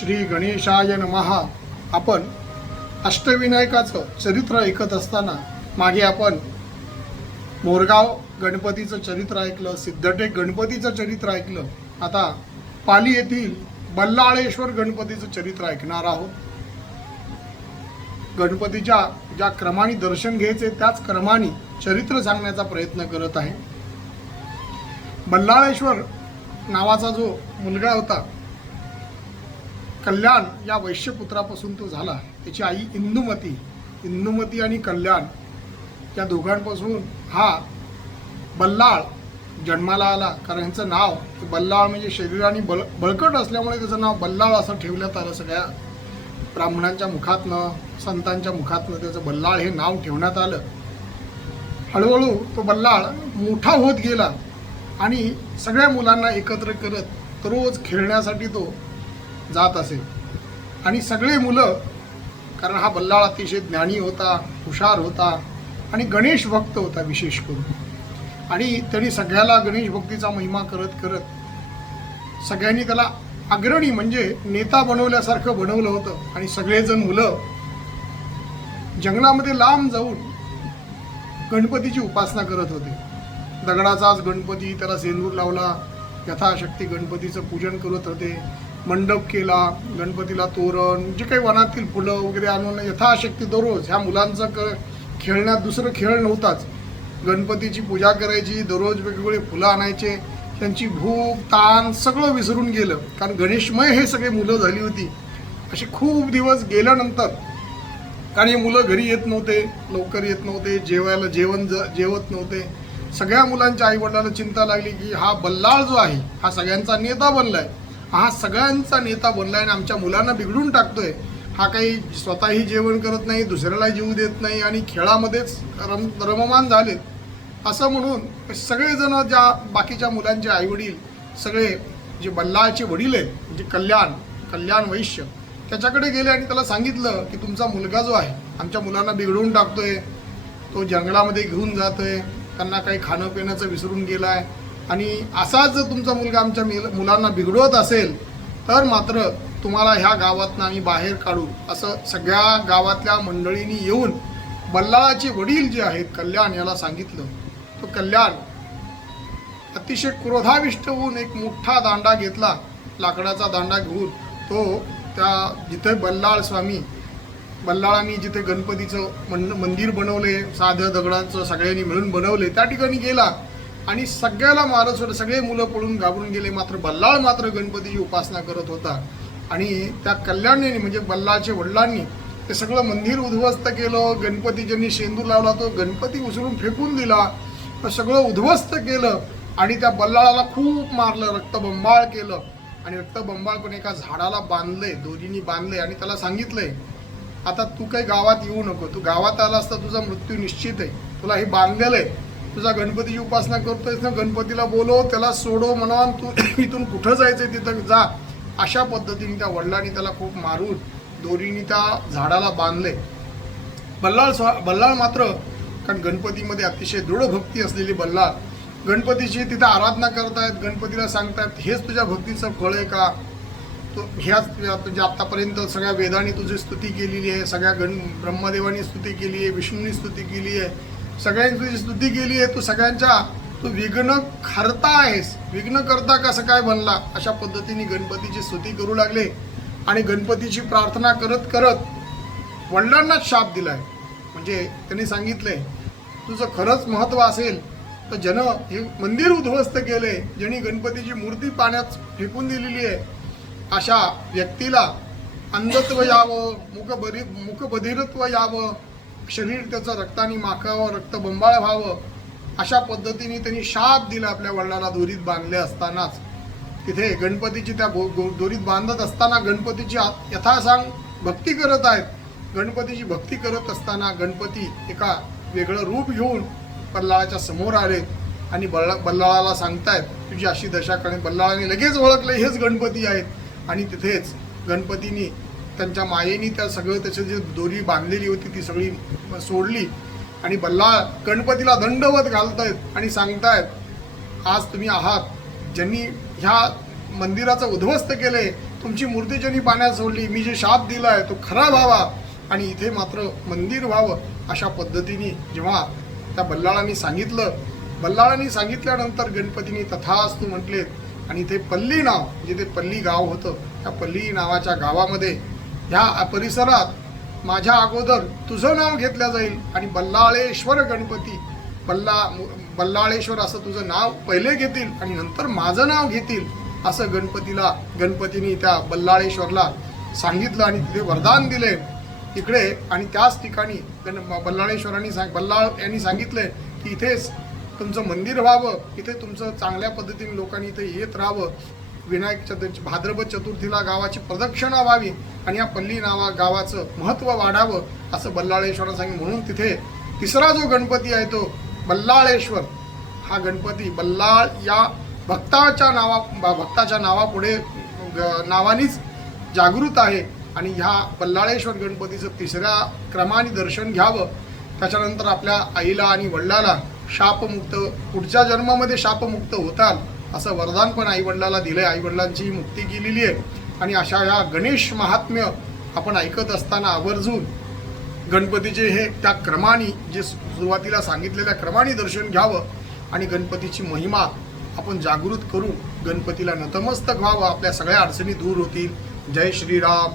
श्री गणेशाय नमः. आपण अष्टविनायकाचं चरित्र ऐकत असताना मागे आपण मोरगाव गणपतीचं चरित्र ऐकलं, सिद्धटेक गणपतीचं चरित्र ऐकलं. आता पाली येथील बल्लाळेश्वर गणपतीचं चरित्र ऐकणार आहोत. गणपतीच्या ज्या क्रमाने दर्शन घ्यायचे त्याच क्रमाने चरित्र सांगण्याचा प्रयत्न करत आहे. बल्लाळेश्वर नावाचा जो मुलगा होता, कल्याण या वैश्यपुत्रापासून तो झाला. त्याची आई इंदुमती आणि कल्याण या दोघांपासून हा बल्लाळ जन्माला आला. कारण ह्यांचं नाव बल्लाळ म्हणजे शरीराने बळकट असल्यामुळे त्याचं नाव बल्लाळ असं ठेवण्यात आलं. सगळ्या ब्राह्मणांच्या मुखातनं, संतांच्या मुखातनं त्याचं बल्लाळ हे नाव ठेवण्यात आलं. हळूहळू तो बल्लाळ मोठा होत गेला आणि सगळ्या मुलांना एकत्र करत रोज खेळण्यासाठी तो जात असे. आणि सगळे मुलं, कारण हा बल्लाळ अतिशय ज्ञानी होता, हुशार होता आणि गणेश भक्त होता विशेष करून. आणि त्यांनी सगळ्याला गणेश भक्तीचा महिमा करत करत सगळ्यांनी त्याला अग्रणी म्हणजे नेता बनवल्यासारखं बनवलं होतं. आणि सगळेजण मुलं जंगलामध्ये लांब जाऊन गणपतीची उपासना करत होते. दगडाचाच गणपती, त्याला सेंदूर लावला, यथाशक्ती गणपतीचं पूजन करत होते. मंडप केला, गणपतीला तोरण, जे काही वनातील फुलं वगैरे आणून यथाशक्ती दररोज ह्या मुलांचं खेळण्यात दुसरं खेळ नव्हताच. गणपतीची पूजा करायची, दररोज वेगवेगळे फुलं आणायचे. त्यांची भूक ताण सगळं विसरून गेलं, कारण गणेशमय हे सगळे मुलं झाली होती. असे खूप दिवस गेल्यानंतर, कारण हे मुलं घरी येत नव्हते, लवकर येत नव्हते, जेवायला जेवत नव्हते. सगळ्या मुलांच्या आईवडिलांना चिंता लागली की हा बल्लाळ जो आहे हा सगळ्यांचा नेता बनलाय, हा सगळ्यांचा नेता बनलाय आणि आमच्या मुलांना बिघडून टाकतोय. हा काही स्वतःही जेवण करत नाही, दुसऱ्याला जेवू देत नाही आणि खेळामध्येच रममान झालेत. असं म्हणून सगळेजण, ज्या बाकीच्या मुलांचे आईवडील, सगळे जे बल्लाळचे वडील आहेत म्हणजे कल्याण वैश्य, त्याच्याकडे गेले आणि त्याला सांगितलं की तुमचा मुलगा जो आहे आमच्या मुलांना बिघडवून टाकतोय, तो जंगलामध्ये घेऊन जातोय, त्यांना काही खाणं पिण्याचं विसरून गेलाय. आणि असाच जर तुमचा मुलगा आमच्या मुलांना बिघडवत असेल तर मात्र तुम्हाला ह्या गावातनं आम्ही बाहेर काढू. असं सगळ्या गावातल्या मंडळींनी येऊन बल्लाळाचे वडील जे आहेत कल्याण याला सांगितलं. तो कल्याण अतिशय क्रोधाविष्ट होऊन एक मोठा दांडा घेतला, लाकडाचा दांडा घेऊन तो त्या जिथे बल्लाळांनी जिथे गणपतीचं मंदिर बनवले, साध्या दगडाचं सगळ्यांनी मिळून बनवले, त्या ठिकाणी गेला आणि सगळ्याला मारत होता. सगळे मुलं पळून घाबरून गेले. मात्र बल्लाळ मात्र गणपतीची उपासना करत होता. आणि त्या कल्याणने म्हणजे बल्लाळच्या वडिलांनी ते सगळं मंदिर उद्ध्वस्त केलं. गणपती ज्यांनी शेंदूर लावला तो गणपती उचलून फेकून दिला, सगळं उद्ध्वस्त केलं आणि त्या बल्लाळाला खूप मारलं, रक्तबंबाळ केलं. आणि रक्तबंबाळ पण एका झाडाला बांधले, दोरीनी बांधले आणि त्याला सांगितलंय आता तू काही गावात येऊ नको, तू गावात आला असता तुझा मृत्यू निश्चित आहे, तुला हे बांधलेलं आहे, तुझा गणपतीची उपासना करतोयस ना, गणपतीला बोलव, त्याला सोडव म्हणा, तू इथून कुठं जायचंय तिथं जा. अशा पद्धतीने त्या वडिलांनी त्याला खूप मारून दोरीने त्या झाडाला बांधले. बल्लाळ मात्र, कारण गणपतीमध्ये अतिशय दृढ भक्ती असलेली बल्लाळ गणपतीची तिथे आराधना करतायत, गणपतीला सांगतायत हेच तुझ्या भक्तीचं फळ आहे का, तो ह्याच म्हणजे आत्तापर्यंत सगळ्या वेदांनी तुझी स्तुती केलेली आहे, सगळ्या ब्रह्मदेवानी स्तुती केली आहे, विष्णूंनी स्तुती केली आहे, सगळ्यांनी तुझी स्तुती केली आहे, तू विघ्न हरता आहेस, विघ्न करता कसं काय बनला. अशा पद्धतीने गणपतीची स्तुती करू लागले आणि गणपतीची प्रार्थना करत करत वडिलांनाच शाप दिलाय. म्हणजे त्यांनी सांगितलंय तुझं खरंच महत्त्व असेल तर ज्यानं हे मंदिर उद्ध्वस्त केले, ज्यांनी गणपतीची मूर्ती पाण्यात फेकून दिलेली आहे, अशा व्यक्तीला अंधत्व यावं, मुकबधिरत्व यावं, शरीर त्याचं रक्ताने माखावं, रक्तबंबाळ व्हावं, अशा पद्धतीने त्यांनी शाप दिला आपल्या वडिलांना. दोरीत बांधले असतानाच तिथे गणपतीची त्या दोरीत बांधत असताना गणपतीची यथासांग भक्ती करत आहेत. गणपतीची भक्ती करत असताना गणपती एका वेगळं रूप घेऊन बल्लाळाच्या समोर आले आणि बल्लाळाला सांगतायत तुझी अशी दशा करणे. बल्लाळाने लगेच ओळखले हेच गणपती आहेत आणि तिथेच गणपतीने त्यांच्या मायेने त्या सगळं त्याची जी दोरी बांधलेली होती ती सगळी सोडली आणि बल्लाळ गणपतीला दंडवत घालतायत आणि सांगतायत आज तुम्ही आहात ज्यांनी ह्या मंदिराचं उद्ध्वस्त केले, तुमची मूर्ती ज्यांनी पाण्यात सोडली, मी जे शाप दिलाय तो खरा व्हावा आणि इथे मात्र मंदिर व्हावं, अशा पद्धतीने जेव्हा त्या बल्लाळांनी सांगितल्यानंतर गणपतीने तथास्तु म्हटले आणि ते पल्ली नाव, जिथे पल्ली गाव होतं, त्या पल्ली नावाच्या गावामध्ये ह्या परिसरात माझ्या अगोदर तुझं नाव घेतलं जाईल आणि बल्लाळेश्वर गणपती, बल्लाळेश्वर असं तुझं नाव पहिले घेतील आणि नंतर माझं नाव घेतील, असं गणपतीने त्या बल्लाळेश्वरला सांगितलं आणि तिथे वरदान दिले इकडे. आणि त्याच ठिकाणी बल्लाळ यांनी सांगितलंय की इथेच तुमचं मंदिर व्हावं, इथे तुमचं चांगल्या पद्धतीने लोकांनी इथे येत राहावं, विनायक चतुर्थी भाद्रपद चतुर्थीला गावाची प्रदक्षिणा व्हावी आणि या पल्ली गावाचं महत्त्व वाढावं, असं बल्लाळेश्वरांनी सांगितलं. म्हणून तिथे तिसरा जो गणपती आहे तो बल्लाळेश्वर, हा गणपती बल्लाळ या भक्ताच्या नावापुढे नावानीच जागृत आहे. आणि ह्या बल्लाळेश्वर गणपतीचं तिसऱ्या क्रमाने दर्शन घ्यावं, त्याच्यानंतर आपल्या आईला आणि वडिलाला शापमुक्त, पुढच्या जन्मामध्ये शापमुक्त होताल असं वरदान पण आईवडिलाला दिलंय, आईवडिलांची मुक्ती केलेली आहे. आणि अशा ह्या गणेश महात्म्य आपण ऐकत असताना आवर्जून गणपतीचे हे त्या क्रमाने, जे सुरुवातीला सांगितलेल्या क्रमाने दर्शन घ्यावं आणि गणपतीची महिमा आपण जागृत करू, गणपतीला नतमस्तक व्हावं, आपल्या सगळ्या अडचणी दूर होतील. जय श्रीराम.